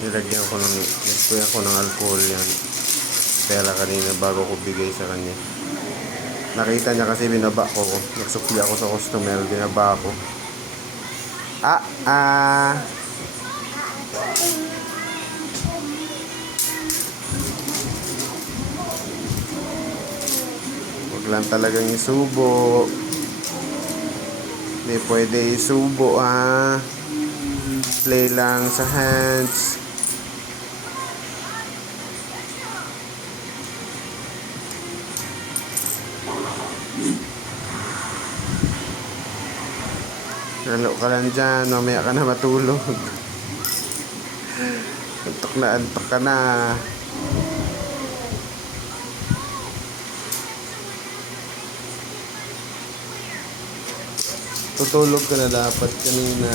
Nilagyan ko ng alcohol yan. Pera kanina bago ko bigay sa kanya. Nakita niya kasi binaba ko. Nagsukli ako sa customer, binaba ko. Huwag lang talagang isubo. Hindi pwede isubo Play lang sa hands. Lalo ka lang dyan, mamaya ka na matulog. Antok ka na. Tutulog ka na dapat kanina.